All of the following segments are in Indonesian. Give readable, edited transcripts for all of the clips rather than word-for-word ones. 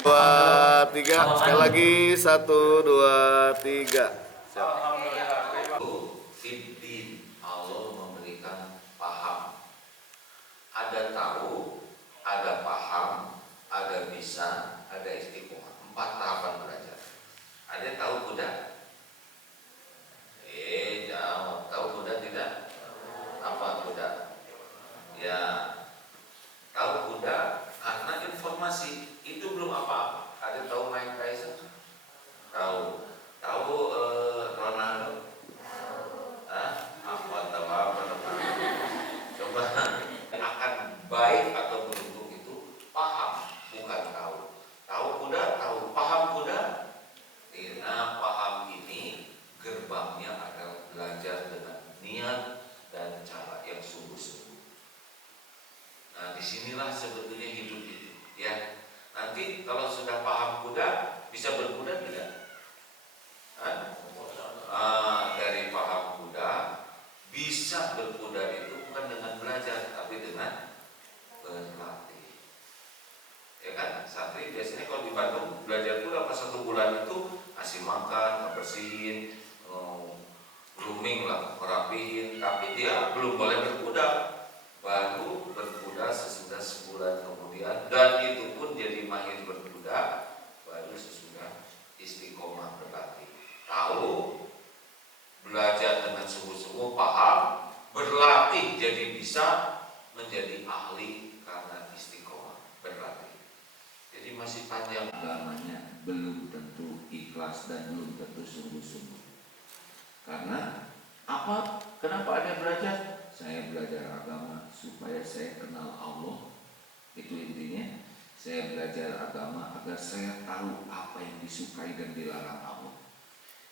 Dua, tiga. Sekali lagi. 1, 2, 3. Fiddin, Allah memberikan paham. Ada tahu, ada paham, ada bisa, ada istiqomah. 4 tahapan belajar. Ada yang tahu kuda? Jawab. Tahu kuda tidak? Apa kuda? Ya, tahu kuda karena informasi itu belum apa-apa. Ada tahu Mike Tyson? Tahu. Tahu Ronaldo? Apa tahu apa Ronaldo? Coba akan baik atau beruntung itu paham, bukan tahu. Tahu kuda, tahu. Paham kuda? Nah, paham ini gerbangnya adalah belajar dengan niat dan cara yang sungguh-sungguh. Nah, disinilah sebetulnya hidup itu, ya. Nanti kalau sudah paham kuda, bisa berkuda tidak? Dari paham kuda, bisa berkuda itu bukan dengan belajar, tapi dengan berlatih. Ya kan, santri biasanya kalau di Bandung belajar kuda pas 1 bulan itu kasih makan, bersihin, grooming lah, merapihin, tapi dia belum boleh berkuda. Baru berkuda sesudah sebulan kemudian, dan itu pun jadi mahir berkuda baru sesudah istiqomah berlatih. Tahu, belajar dengan sungguh-sungguh, paham, berlatih jadi bisa menjadi ahli karena istiqomah berlatih. Jadi masih panjang agamanya, belum tentu ikhlas dan belum tentu sungguh-sungguh. Karena apa? Kenapa ada belajar? Saya belajar agama supaya saya kenal Allah. Itu intinya. Saya belajar agama agar saya tahu apa yang disukai dan dilarang Allah.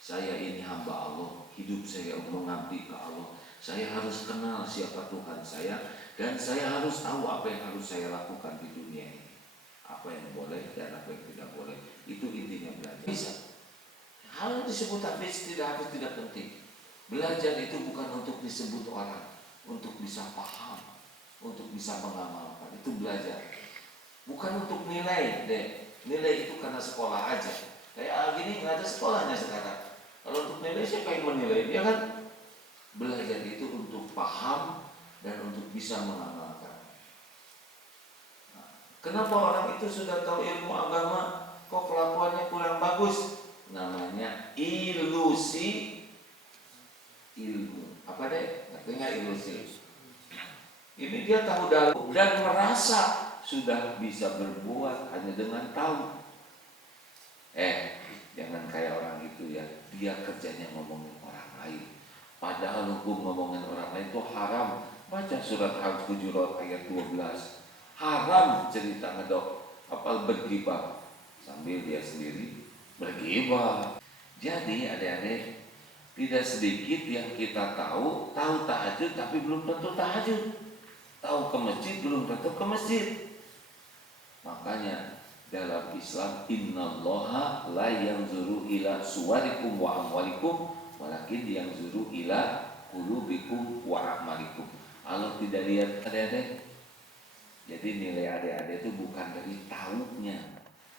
Saya ini hamba Allah, hidup saya mengabdi ke Allah. Saya harus kenal siapa Tuhan saya, dan saya harus tahu apa yang harus saya lakukan di dunia ini. Apa yang boleh dan apa yang tidak boleh. Itu intinya belajar. Bisa. Hal yang disebut habis tidak penting. Belajar itu bukan untuk disebut orang, untuk bisa paham, untuk bisa mengamalkan. Itu belajar. Bukan untuk nilai, deh. Nilai itu karena sekolah aja. Kayak gini nggak ada sekolahnya sekarang. Kalau untuk nilai siapa yang menilai? Dia kan belajar itu untuk paham dan untuk bisa mengamalkan. Nah, kenapa orang itu sudah tahu ilmu agama kok kelakuannya kurang bagus? Namanya ilusi ilmu. Apa deh? Artinya ilusi. Ini dia tahu dalam dan merasa sudah bisa berbuat hanya dengan tahu. Jangan kayak orang itu ya. Dia kerjanya ngomongin orang lain. Padahal hukum ngomongin orang lain itu haram. Baca surat Al-Hujurat ayat 12. Haram cerita ngedok apa bergibah sambil dia sendiri bergibah. Jadi adik-adik, tidak sedikit yang kita tahu tahajud tapi belum tentu tahajud. Tahu ke masjid belum tentu ke masjid. Makanya dalam Islam, innallaha la yanzuru ila suwarikum wa amwalikum walakin yanzuru ila qulubikum wa a'malikum. Allah tidak lihat adik-adik. Jadi nilai adik-adik itu bukan dari tahunya,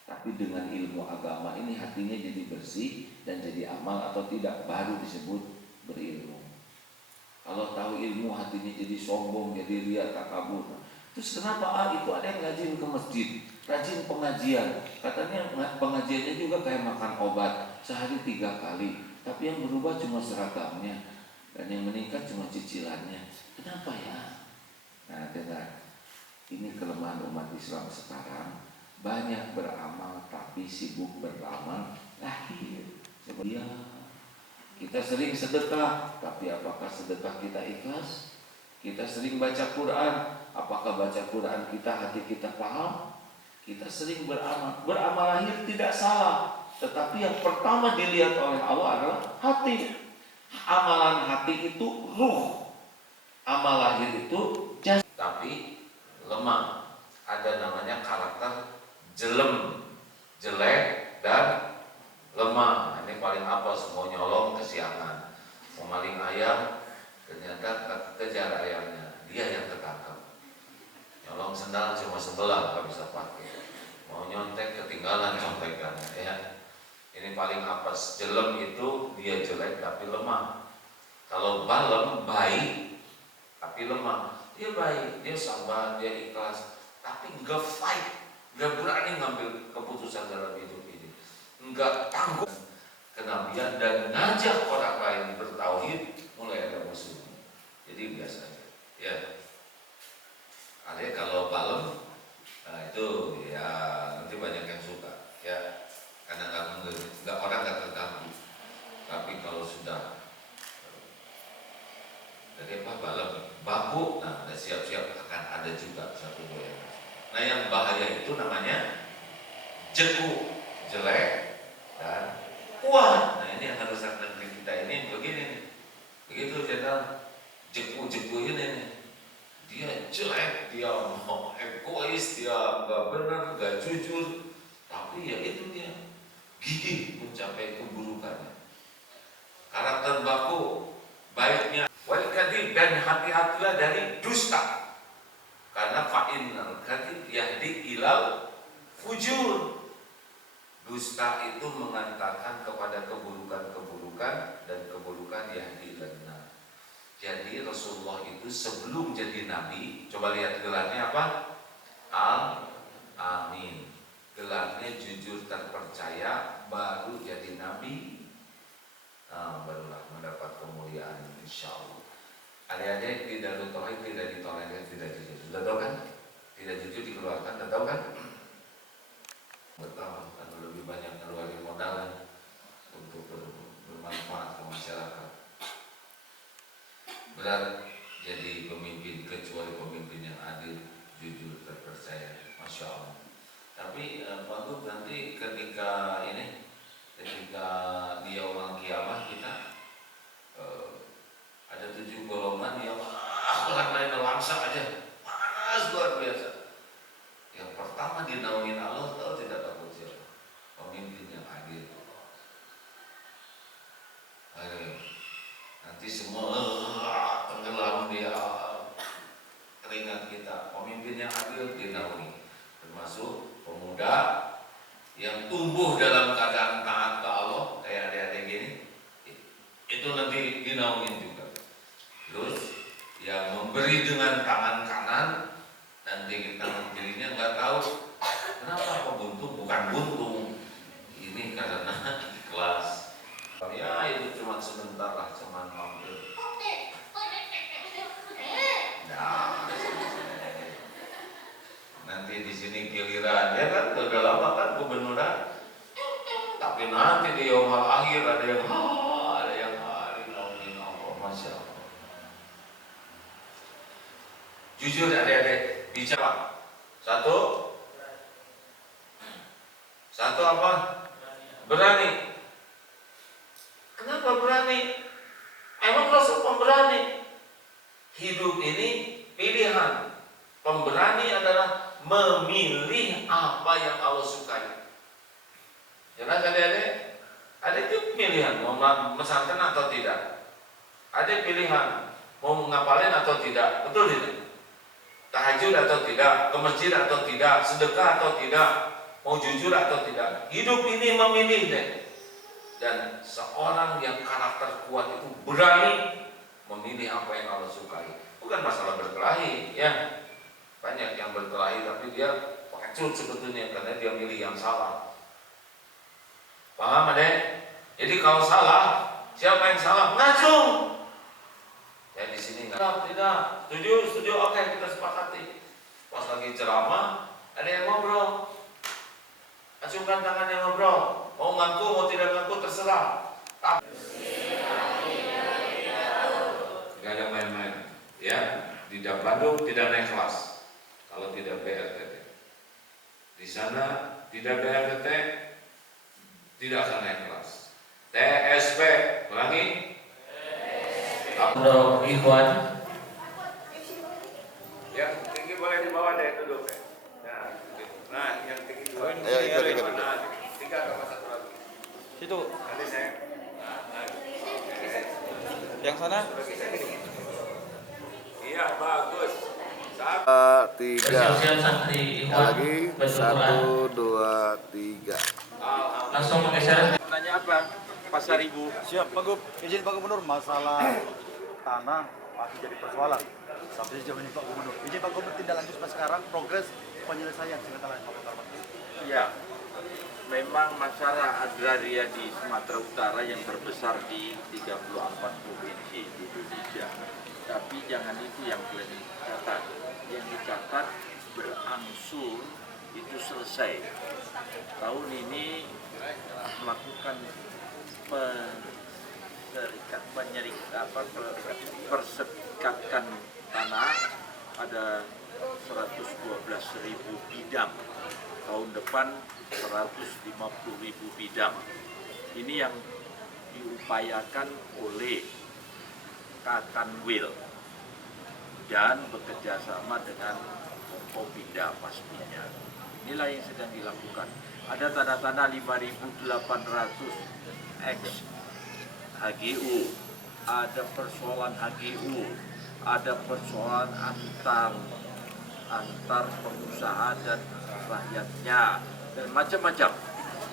tapi dengan ilmu agama ini hatinya jadi bersih dan jadi amal atau tidak, baru disebut berilmu. Kalau tahu ilmu hatinya jadi sombong, jadi riya, takabur. Terus kenapa itu ada yang rajin ke masjid, rajin pengajian. Katanya pengajiannya juga kayak makan obat, sehari 3 kali. Tapi yang berubah cuma seragamnya, dan yang meningkat cuma cicilannya. Kenapa ya? Nah, dengar, ini kelemahan umat Islam sekarang. Banyak beramal tapi sibuk beramal lahir. Sebenarnya kita sering sedekah, tapi apakah sedekah kita ikhlas? Kita sering baca Quran, apakah baca Quran kita hati kita paham? Kita sering beramal lahir tidak salah, tetapi yang pertama dilihat oleh Allah adalah hati. Amalan hati itu ruh, amal lahir itu jasad, tapi lemah. Ada namanya karakter jelem, jelek, dan lemah. Ini paling apes, mau nyolong kesiangan, mau maling ayam ternyata kejar ayamnya, dia yang tertangkap. Nyolong sendal cuma sebelah, gak bisa pakai. Mau nyontek ketinggalan paling apes. Jelem itu dia jelek tapi lemah. Kalau balem baik tapi lemah. Dia baik, dia sabar, dia ikhlas, tapi nggak fight, nggak berani ngambil keputusan dalam hidup ini, nggak tangguh kenabian dan ngajak orang lain bertauhid, mulai ada musuhnya. Jadi biasa aja. Ya, ada kalau balem, nah itu ya nanti banyak yang suka, ya karena nggak orang nggak terganggu. Tapi kalau sudah dari apa balem baku, nah udah siap-siap akan ada juga satu dua yang. Nah yang bahaya itu namanya jeku, jelek dan kuat. Nah ini yang harus negeri kita ini begini nih. Begitu jenderal jeku ini nih. Dia jelek, dia mau egois, dia nggak benar, nggak jujur. Tapi ya itu dia gigih mencapai keburukannya. Karakter baku baiknya wal kadhib, dan hati-hatilah dari dusta, karena fa'innal kadhib yahdi ilal fujur. Dusta itu mengantarkan kepada keburukan-keburukan, dan keburukan yahdi ilal. Jadi Rasulullah itu sebelum jadi nabi, coba lihat gelarnya apa? Al-Amin. Gelarnya jujur terpercaya, baru jadi nabi. Nah, barulah mendapat kemuliaan insyaallah. Adik-adik tidak tauhid, tidak ditolerir, tidak jujur. Sudah tahu kan? Tidak jujur dikeluarkan, sudah tahu kan? Pertama, karena lebih banyak ngeluarin modal untuk bermanfaat ke masyarakat. Berat jadi pemimpin, kecuali pemimpin yang adil, jujur, terpercaya. Masya Allah. Tapi Pak Gub, nanti ketika di yaumul kiamah kita ada 7 golongan yang lain langsa aja, panas luar biasa. Yang pertama dinaungin Allah, tahu tidak takut siapa? Pemimpin yang adil. Ayo, nanti semua tenggelam dia keringat kita. Pemimpin yang adil dinaungi, termasuk pemuda yang tumbuh dalam keadaan taat ke Allah kayak adik-adik gini, itu nanti dinaungin juga. Terus yang memberi dengan tangan kanan, nanti tangan kirinya nggak tahu kenapa kok buntung, bukan buntung ini karena ikhlas. Ya itu cuma sebentar lah, cuma mampir. Nah, nanti di sini giliran ya kan, udah lama kan gubernuran, tapi nanti di yaumul akhir ada yang hari Allah, masya Allah. Jujur adik-adik bicara. Satu apa? Berani. Kenapa berani? Emang Rasul pemberani. Hidup ini pilihan. Pemberani adalah memilih apa yang Allah sukai. Jelas adik-adik? Ada itu pilihan mau pesantren atau tidak. Ada pilihan mau ngapalin atau tidak. Betul tidak? Tahajud atau tidak, ke masjid atau tidak, sedekah atau tidak, mau jujur atau tidak. Hidup ini memilih deh. Dan seorang yang karakter kuat itu berani memilih apa yang Allah sukai. Bukan masalah berkelahi, ya. Banyak yang berkelahi tapi dia pengecut sebetulnya karena dia milih yang salah. Paham adek? Jadi kalau salah, siapa yang salah? Ngacung. Ya di sini tidak. Setuju, oke kita sepakati. Pas lagi ceramah, ada yang ngobrol. Acungkan tangannya ngobrol. Mau ngaku, mau tidak ngaku terserah. Tidak ada main-main. Ya, tidak Bandung tidak naik kelas. Kalau tidak BRTT. Di sana tidak BRTT, tidak akan naik kelas. TSP, ulangi. Untuk ikhwan Yang tinggi boleh di bawah deh, duduk deh. Nah, yang tinggi dua. Ayo ikut. Nah, 3 sama 1 lagi. situ Nanti saya. yang sana. Iya, bagus. 1, 3. Persiapan santri ikhwan Lagi baca Quran. 1, 2, 3. Langsung menggeser. Nanya apa? Pasar Ibu. Siap, Pak Gub. Izin Pak Gubernur, masalah tanah masih jadi persoalan. Sampai sejauh ini Pak Gubernur. Izin Pak Gubernur tindak lanjut sampai sekarang progres penyelesaian sementara Pak Gubernur. Ya, memang masalah agraria di Sumatera Utara yang terbesar di 34 provinsi di Indonesia. Tapi jangan itu yang kalian catat. Yang dicatat berangsur itu selesai. Tahun ini melakukan perserikatan tanah ada 112.000 bidang, tahun depan 150.000 bidang. Ini yang diupayakan oleh Kakanwil dan bekerja sama dengan Kopinda pastinya. Inilah yang sedang dilakukan. Ada tanah-tanah 5.800 X HGU, ada persoalan HGU, ada persoalan antar pengusaha dan rakyatnya, dan macam-macam.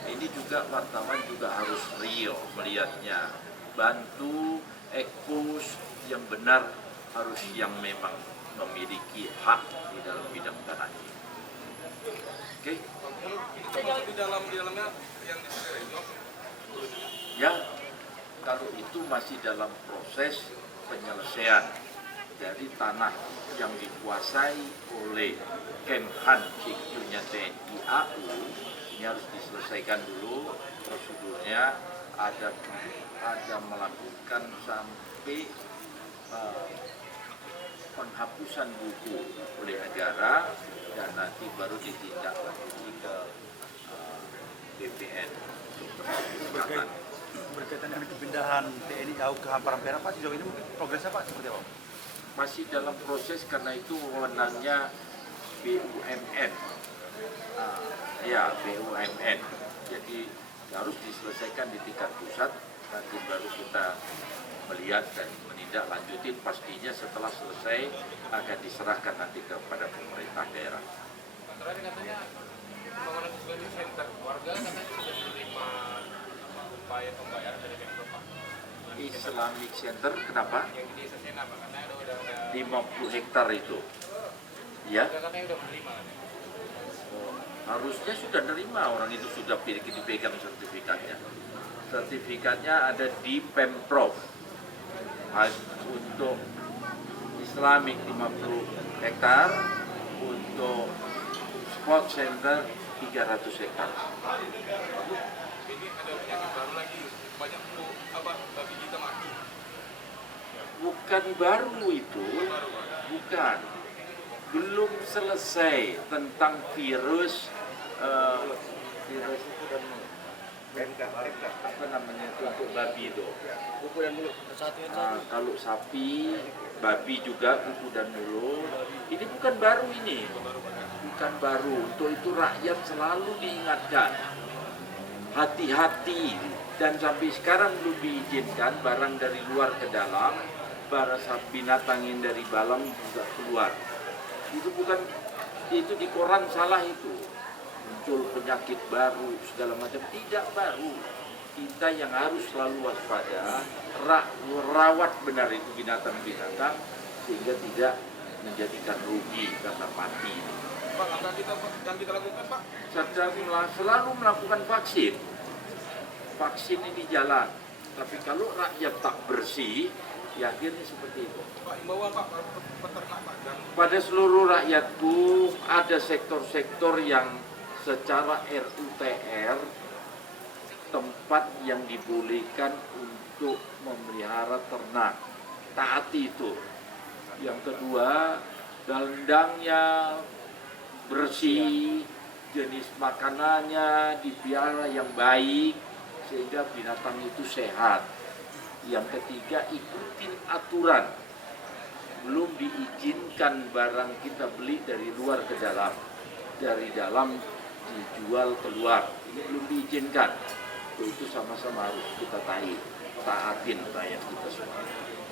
Ini juga wartawan juga harus real melihatnya. Bantu ekspos yang benar, harus yang memang memiliki hak di dalam bidang tanah ini. Oke? Di dalamnya yang disediakan itu Ya, kalau itu masih dalam proses penyelesaian dari tanah yang dikuasai oleh Kemhan CQ-nya TNI AU, ini harus diselesaikan dulu prosedurnya. Ada melakukan sampai penghapusan buku oleh negara, dan nanti baru ditindaklanjuti ke BPN untuk percepatan. Berkaitan dengan kepindahan TNI AU ke Hamparan Perak, Pak, sejauh ini progresnya Pak seperti apa? Masih dalam proses karena itu wewenangnya BUMN. BUMN. Jadi harus diselesaikan di tingkat pusat, nanti baru kita melihat dan menindaklanjuti. Pastinya setelah selesai akan diserahkan nanti kepada pemerintah daerah. terakhir katanya pembangunan Islamic Center, warga katanya sudah menerima upaya pembayaran dari Pemprov, Pak. Islamic Center kenapa? Yang di desa Sena, Pak, katanya udah 50 hektar itu. Ya. katanya udah menerima. Harusnya sudah nerima, orang itu sudah dipegang sertifikatnya. Sertifikatnya ada di Pemprov. Untuk Islamic 50 hektar, untuk sport center 300 hektar. Ini ada penyakit baru lagi, banyak babi kita mati. Bukan baru itu, bukan. Belum selesai tentang virus apa namanya itu untuk babi itu. Kalau sapi, babi juga kuku dan mulut. Ini bukan baru ini, bukan baru. Untuk itu rakyat selalu diingatkan, hati-hati. Dan sampai sekarang belum diizinkan barang dari luar ke dalam, barang binatang yang dari dalam juga keluar. Itu bukan, itu di koran salah itu. Muncul penyakit baru segala macam, tidak baru. Kita yang harus selalu waspada, rawat benar itu binatang-binatang sehingga tidak menjadikan rugi karena mati. Pak, apa yang kita lakukan, Pak? Selalu melakukan vaksin. Vaksin ini jalan. Tapi kalau rakyat tak bersih, ya akhirnya seperti itu. Pak, imbauan Pak, peternak Pak, dan Pada seluruh rakyatku ada sektor-sektor yang secara RUTR tempat yang dibolehkan untuk memelihara ternak. Taati itu. Yang kedua, dandangnya bersih, jenis makanannya dipelihara yang baik sehingga binatang itu sehat. Yang ketiga, ikutin aturan. Belum diizinkan barang kita beli dari luar ke dalam, dari dalam dijual keluar. Ini belum diizinkan. Itu sama-sama harus kita taatin rakyat kita semua.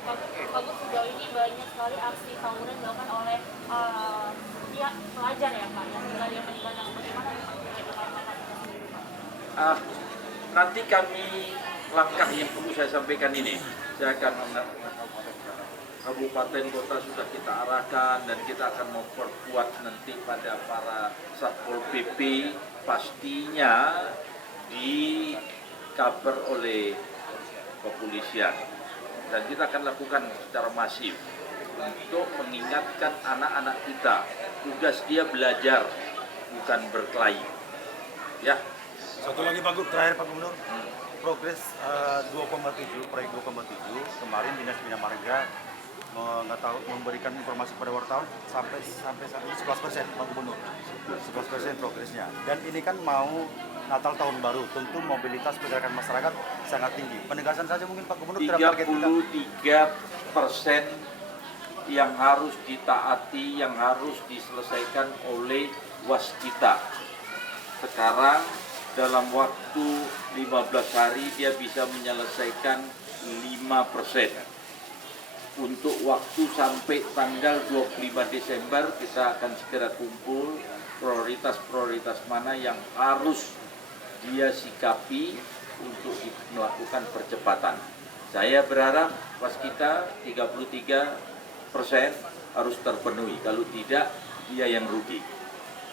Pak Gus, sejauh ini banyak sekali aksi bangunan dilakukan oleh pihak pelajar ya Pak, yang tinggal di Amerika. Bagaimana Pak? nanti kami langkah yang perlu saya sampaikan ini, saya akan kabupaten kota sudah kita arahkan dan kita akan memperkuat nanti pada para Satpol PP, pastinya di cover oleh kepolisian, dan kita akan lakukan secara masif untuk mengingatkan anak-anak kita, tugas dia belajar bukan berkelahi. Ya. Satu lagi Pak Gub, terakhir Pak Gubernur, progres 2,7, proyek 2,7 kemarin Dinas Bina Marga memberikan informasi pada wartawan sampai saat ini 11% Pak Gubernur, 11% progresnya. Dan ini kan mau Natal tahun baru, tentu mobilitas pergerakan masyarakat sangat tinggi. Penegasan saja mungkin Pak Gubernur terhadap target kita. 33% yang harus ditaati, yang harus diselesaikan oleh waskita. Sekarang dalam waktu 15 hari dia bisa menyelesaikan 5%. Untuk waktu sampai tanggal 25 Desember kita akan segera kumpul prioritas-prioritas mana yang harus dia sikapi untuk melakukan percepatan. Saya berharap waskita 33% harus terpenuhi. Kalau tidak, dia yang rugi,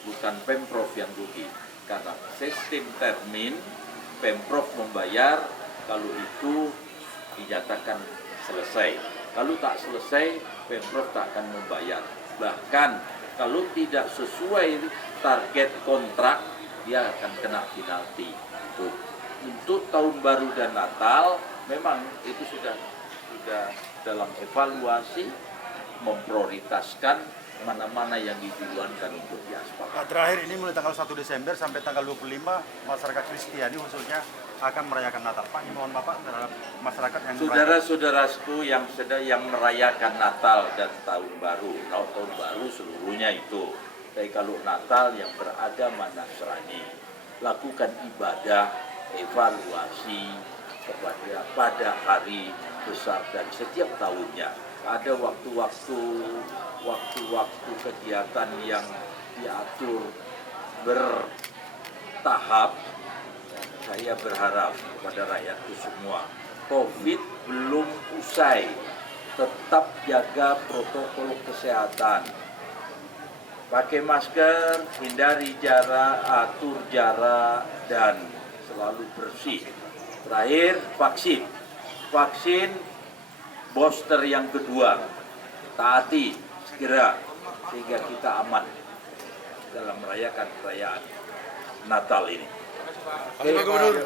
bukan Pemprov yang rugi. Karena sistem termin, Pemprov membayar kalau itu dinyatakan selesai. Kalau tak selesai, Pemprov tak akan membayar. Bahkan kalau tidak sesuai target kontrak, dia akan kena penalti. Untuk tahun baru dan Natal, memang itu sudah dalam evaluasi memprioritaskan mana-mana yang diduluankan untuk diaspal. Nah, terakhir ini mulai tanggal 1 Desember sampai tanggal 25 masyarakat Kristiani khususnya akan merayakan Natal. Pak, mohon Bapak terhadap masyarakat yang saudara-saudaraku yang merayakan Natal dan Tahun Baru, Tahun Baru seluruhnya itu. Tapi kalau Natal yang beragama Nasrani, lakukan ibadah, evaluasi pada hari besar dan setiap tahunnya. Ada waktu-waktu kegiatan yang diatur bertahap. Saya berharap kepada rakyatku semua, COVID belum usai, tetap jaga protokol kesehatan. Pakai masker, hindari jarak, atur jarak, dan selalu bersih. Terakhir, vaksin booster yang kedua, taati segera sehingga kita aman dalam merayakan perayaan Natal ini. Pak Gubernur.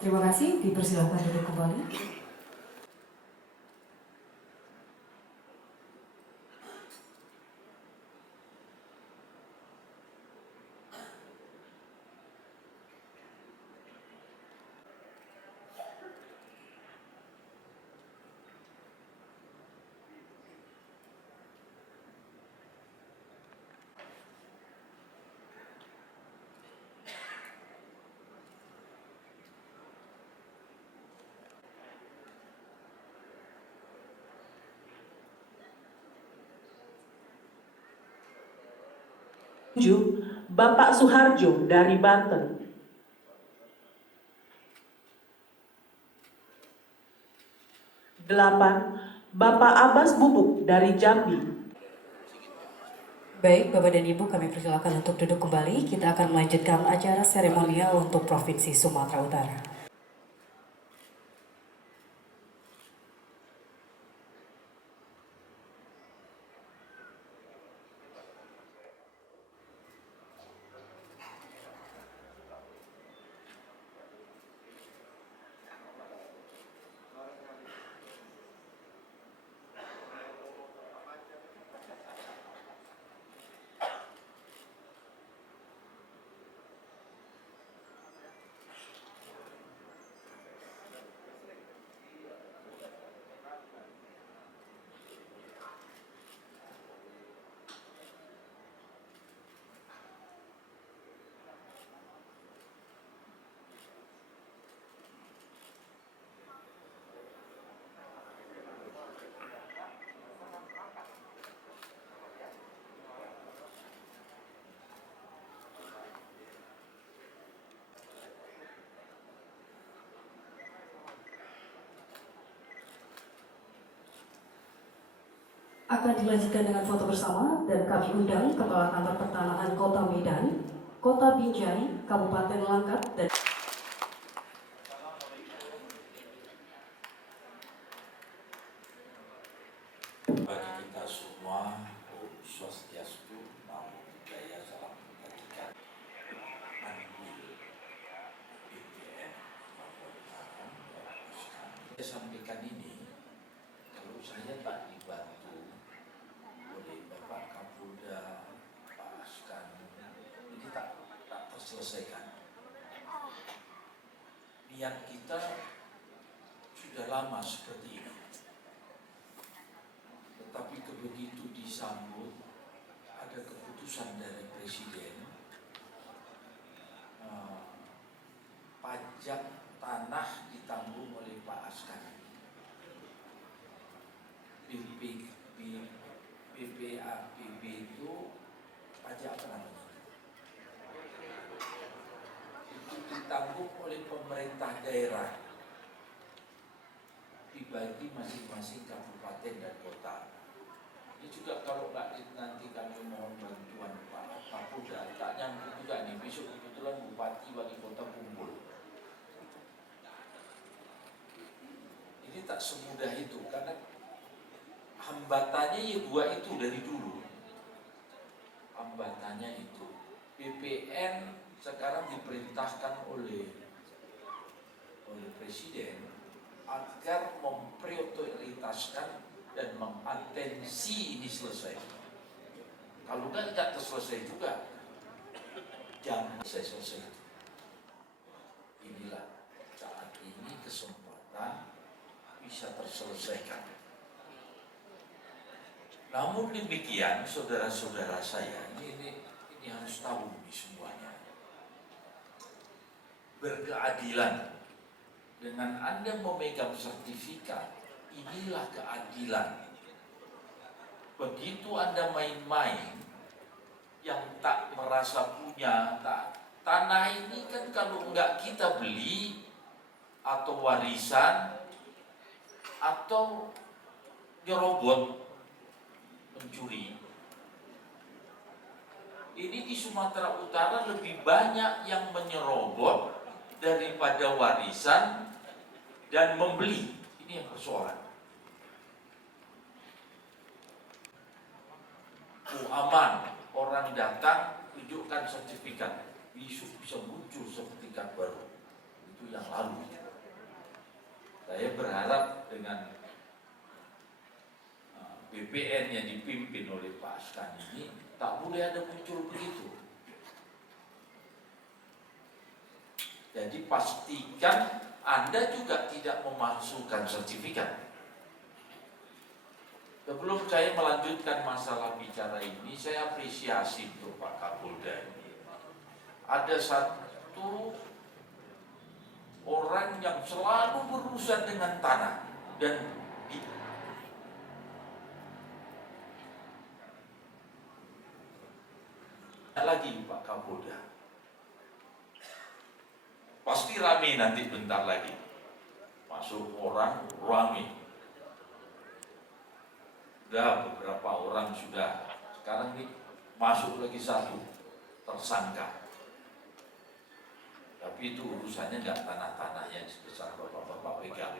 Terima kasih, dipersilakan duduk kembali. Bapak Suharjo dari Banten. 8. Bapak Abbas Bubuk dari Jambi. Baik, Bapak dan Ibu, kami persilakan untuk duduk kembali. Kita akan melanjutkan acara seremonial untuk Provinsi Sumatera Utara. Akan dilanjutkan dengan foto bersama dan kami undang Kepala Kantor Pertanahan Kota Medan, Kota Binjai, Kabupaten Langkat, dan bagi kita semua, Om Swastiastu, Namo Buddhaya, salam kebajikan. Andil BPN pemerintahan saya sampaikan ini, kalau saya tak dibantu oleh Bapak Kapolda, Pak Askan, ini tak terselesaikan. Niat kita sudah lama seperti ini. Tetapi begitu disambut ada keputusan dari Presiden, pajak tanah ditanggung oleh Pak Askan. BPAPB itu pajak apa namanya? Itu ditanggung oleh pemerintah daerah, dibagi masing-masing kabupaten dan kota. Ini juga kalau nanti kami mohon bantuan Pak Kapolda, tak nyambung juga nih, besok kebetulan Bupati Wali Kota kumpul. Ini tak semudah itu, karena hambatannya ya dua itu dari dulu. Hambatannya itu, BPN sekarang diperintahkan oleh Presiden agar memprioritaskan dan mengatensi ini selesai. Kalau tidak terselesai juga, jangan selesai. Inilah saat ini kesempatan bisa terselesaikan. Namun demikian, saudara-saudara saya, ini harus tahu ini semuanya. Berkeadilan dengan Anda memegang sertifikat, inilah keadilan. Begitu Anda main-main yang tak merasa punya, tanah ini kan kalau enggak kita beli atau warisan atau nyerobot, mencuri. Ini di Sumatera Utara lebih banyak yang menyerobot daripada warisan dan membeli. Ini yang persoalan. Aman, orang datang tunjukkan sertifikat, bisa muncul sertifikat baru. Itu yang lalu. Saya berharap dengan BPN yang dipimpin oleh Pak Askan ini tak boleh ada muncul begitu. Jadi pastikan Anda juga tidak memasukkan sertifikat. Sebelum saya melanjutkan masalah bicara ini, saya apresiasi untuk Pak Kapolda ini. Ada satu orang yang selalu berurusan dengan tanah dan lagi Pak Kapolda. Pasti rame nanti bentar lagi. Masuk orang rame. Sudah beberapa orang sudah. Sekarang ini masuk lagi satu tersangka. Tapi itu urusannya nggak tanah-tanah yang sebesar bapak-bapak pegang.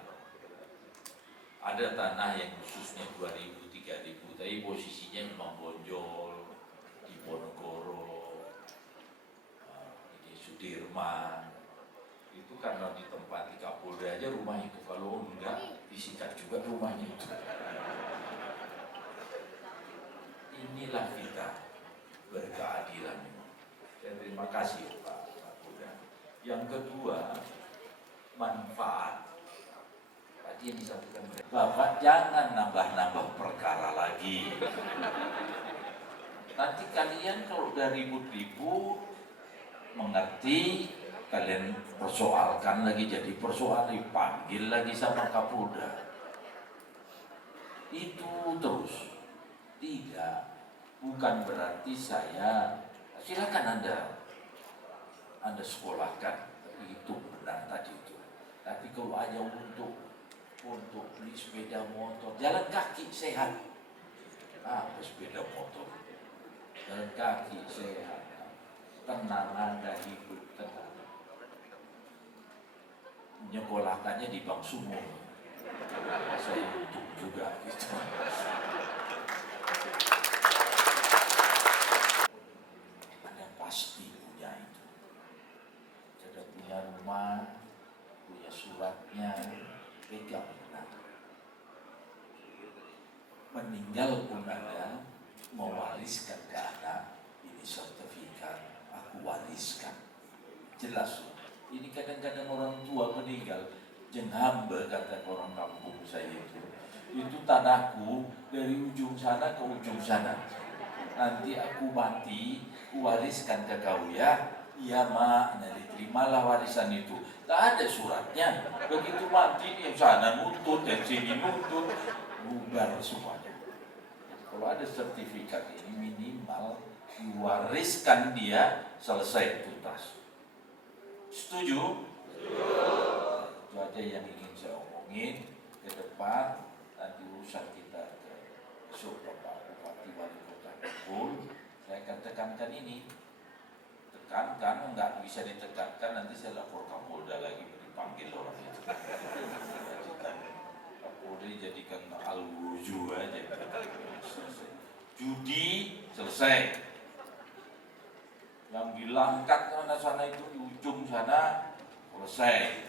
Ada tanah yang khususnya 2.000, 3.000, tapi posisinya memang bonjol di Ponorogo, di Sudirman. Itu karena di tempat di Kapolda aja rumah itu, kalau enggak disikat juga rumahnya itu. Inilah kita berkeadilan. Saya terima kasih Pak Kapolda. Yang kedua, manfaat. Tadi yang disampaikan Bapak, jangan nambah-nambah perkara lagi. Nanti kalian kalau udah ribut-ribut mengerti, kalian persoalkan lagi, jadi persoalan dipanggil lagi sama Kapolda. Itu terus. Tidak, bukan berarti saya, silakan Anda sekolahkan, tapi itu benar tadi itu. Tapi kalau hanya untuk beli sepeda motor, jalan kaki sehat, sepeda motor, jalan kaki sehat, tenang, Anda hidup tenang. Menyekolahkannya di Bank Sumur, saya untung juga gitu. Anda pasti punya itu. Sudah punya rumah, punya suratnya, pegang benar. Meninggal pun Anda mewariskan ke anak, ini sertifikat, aku wariskan. Jelas. Ini kadang-kadang orang tua meninggal, jeng hamba kata orang kampung saya itu tanahku dari ujung sana ke ujung sana. Nanti aku mati, ku wariskan ke kau ya. Iya mak, nah diterimalah warisan itu. Tak ada suratnya. Begitu mati yang sana nuntut, yang sini nuntut, bubar semuanya. Kalau ada sertifikat ini minimal diwariskan dia selesai tuntas. Setuju? Itu aja yang ingin saya omongin ke depan. Nanti urusan kita ke besok Bapak Bupati Wali Kota Kumpul. Saya akan tekankan ini. Tekankan, enggak bisa ditekankan, nanti saya lapor Kapolda lagi dipanggil orang itu. Jadikan Kapolda jadikan al-wuju aja. Selesai. Judi selesai. Yang dilangkat sana itu di ujung sana selesai.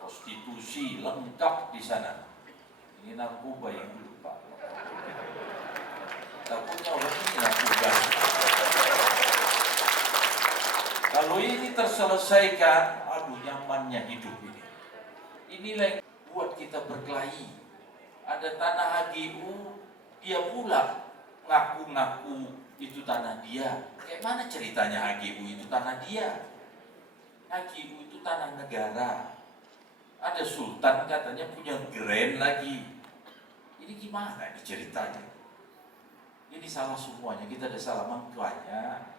Prostitusi lengkap di sana. Ini narkoba yang dulu Pak. Takutnya orang ini narkoba. Kalau ini terselesaikan, aduh nyamannya hidup ini. Inilah yang buat kita berkelahi. Ada tanah HGU, dia pula ngaku-ngaku itu tanah dia. Kayak mana ceritanya HGU itu tanah dia? HGU itu tanah negara. Ada sultan katanya punya grand lagi. Ini gimana ini ceritanya? Ini salah semuanya, kita ada salah makanya.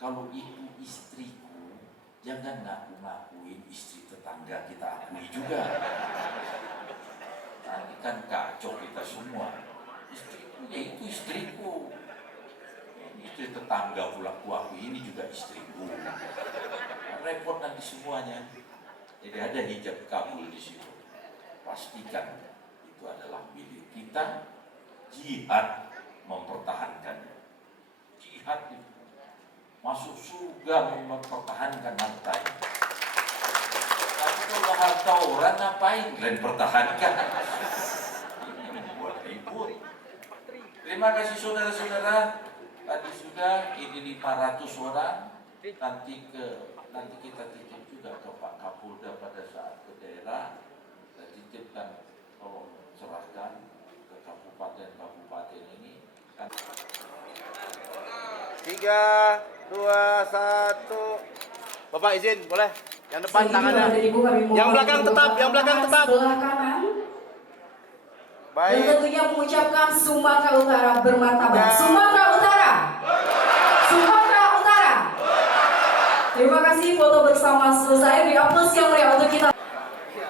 Kalau itu istriku, jangan ngaku-ngakuin istri tetangga kita akui juga. Nanti kan kacau kita semua. Istriku ya itu istriku. Istri tetangga pula kuakui ini juga istriku. Repot nanti semuanya. Jadi ada hijab kabul di situ. Pastikan itu adalah milik kita. Jihad mempertahankannya. Jihad itu masuk surga mempertahankan hartanya. Tapi kalau harta orang ngapain kalian pertahankan? Ini membuat ribut. Terima kasih saudara-saudara. Tadi sudah ini 500 orang. Nanti kita titip juga ke Pak Kapolda pada saat ke daerah. Kita titipkan, tolong serahkan ke kabupaten ini. 3, 2, 1. Bapak izin, boleh? Yang depan tangannya. Yang belakang tetap, yang belakang tetap. Sebelah kanan. Dan Baik. tentunya mengucapkan Sumatera Utara bermartabat. Sumatera Utara. Sumatera Utara. Terima kasih, foto bersama selesai. Beri aplaus yang meriah untuk kita. Iya.